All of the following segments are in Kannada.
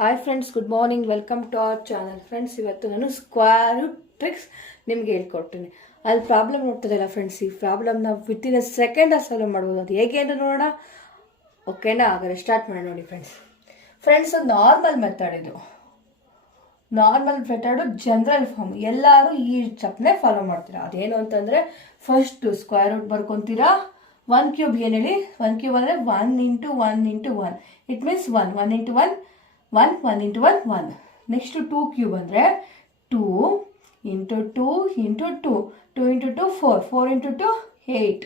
Hi friends, good morning. Welcome to our channel. Friends, ಇವತ್ತು ನಾನು ಸ್ಕ್ವೇರ್ ಟ್ರಿಕ್ಸ್ ನಿಮಗೆ ಹೇಳ್ಕೊಡ್ತೀನಿ. ಅಲ್ಲಿ ಪ್ರಾಬ್ಲಮ್ ನೋಡ್ತಿದ್ದಲ್ಲ ಫ್ರೆಂಡ್ಸ್, ಈ ಪ್ರಾಬ್ಲಮ್ನ ವಿತಿನ್ ಸೆಕೆಂಡ್ ಸಾಲ್ವ್ ಮಾಡ್ಬೋದು. ಅದು ಹೇಗೆ ಅಂತ ನೋಡೋಣ. ಓಕೆನಾ? ಹಾಗಾದ್ರೆ ಸ್ಟಾರ್ಟ್ ಮಾಡಿ ನೋಡಿ ಫ್ರೆಂಡ್ಸ್. ನಾರ್ಮಲ್ ಮೆಥಡ್ ಇದು. Normal method general form. ಎಲ್ಲರೂ ಈ ಸ್ಟೆಪ್ನೇ ಫಾಲೋ ಮಾಡ್ತೀರಾ. ಅದೇನು ಅಂತಂದರೆ, ಫಸ್ಟು ಸ್ಕ್ವೇರ್ ರೂಟ್ ಬರ್ಕೊತೀರಾ. 1 ಕ್ಯೂಬ್ ಏನು ಹೇಳಿ? 1 ಕ್ಯೂಬ್ ಅಂದರೆ 1 into 1 into 1. It means 1 into 1 1 1 into 1 1. Next 2 cube ಅಂದರೆ 2 into 2 into 2 2 into 2 4 4 into 2 8.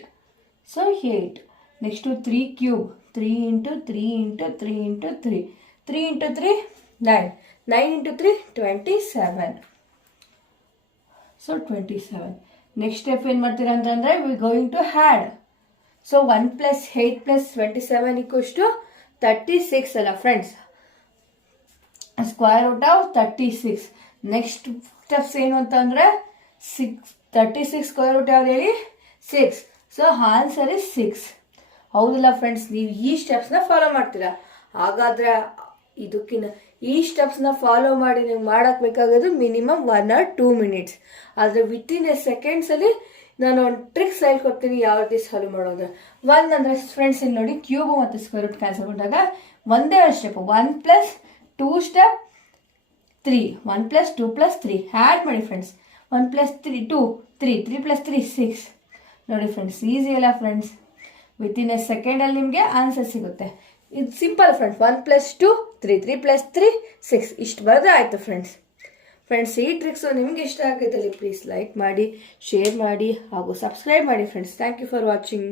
So 8. Next 3 cube 3 into 3 into 3 into 3 3 into 3 9 9 into 3 27. So 27. Next step ಏನು ಮಾಡ್ತೀರಾ ಅಂತಂದರೆ, we going to had. So 1 + 8 + 27 = 36 ಅಲ್ಲ friends? Square root of 36. Next steps ಏನು ಅಂತಂದರೆ, 36 ಸ್ಕ್ವೇರ್ ರೂಟ್ ಯಾವ್ದು ಹೇಳಿ? 6. So answer is 6. ಹೌದಿಲ್ಲ ಫ್ರೆಂಡ್ಸ್? ನೀವು ಈ ಸ್ಟೆಪ್ಸ್ನ ಫಾಲೋ ಮಾಡ್ತೀರಾ. ಹಾಗಾದರೆ ಇದಕ್ಕಿಂತ ಈ ಸ್ಟೆಪ್ಸ್ನ ಫಾಲೋ ಮಾಡಿ ನೀವು ಮಾಡೋಕ್ಕೆ ಬೇಕಾಗೋದು ಮಿನಿಮಮ್ 1 or 2 minutes. ಆದರೆ ವಿತಿನ್ ಎ ಸೆಕೆಂಡ್ಸಲ್ಲಿ ನಾನು ಒಂದು ಟ್ರಿಕ್ಸ್ ಹೇಳ್ಕೊಡ್ತೀನಿ ಯಾವ ರೀತಿ ಸಾಲ್ವ್ ಮಾಡೋದು. 1 ಅಂದರೆ ಫ್ರೆಂಡ್ಸ್, ಇಲ್ಲಿ ನೋಡಿ, ಕ್ಯೂಬ್ ಮತ್ತು ಸ್ಕ್ವೇರ್ ರೂಟ್ ಕ್ಯಾನ್ಸಲ್ ಮಾಡಿದಾಗ ಒಂದೇ ಒಂದು ಸ್ಟೆಪ್. 1 + 2 ಸ್ಟೆಪ್ 3 1 + 2 + 3 ಆ್ಯಡ್ ಮಾಡಿ ಫ್ರೆಂಡ್ಸ್. 1 + 3 2 3 3 + 3 6. ನೋಡಿ ಫ್ರೆಂಡ್ಸ್, ಈಸಿ ಅಲ್ಲ ಫ್ರೆಂಡ್ಸ್? ವಿತಿನ್ ಎ ಸೆಕೆಂಡಲ್ಲಿ ನಿಮಗೆ ಆನ್ಸರ್ ಸಿಗುತ್ತೆ. ಇದು ಸಿಂಪಲ್ ಫ್ರೆಂಡ್ಸ್. 1 + 2 3 3 + 3 6. ಇಷ್ಟು ಬರೆದ್ರೆ ಆಯಿತು ಫ್ರೆಂಡ್ಸ್. ಈ ಟ್ರಿಕ್ಸು ನಿಮಗೆ ಇಷ್ಟ ಆಗಿದ್ದಲ್ಲಿ ಪ್ಲೀಸ್ ಲೈಕ್ ಮಾಡಿ, ಶೇರ್ ಮಾಡಿ ಹಾಗೂ ಸಬ್ಸ್ಕ್ರೈಬ್ ಮಾಡಿ friends. Thank you for watching.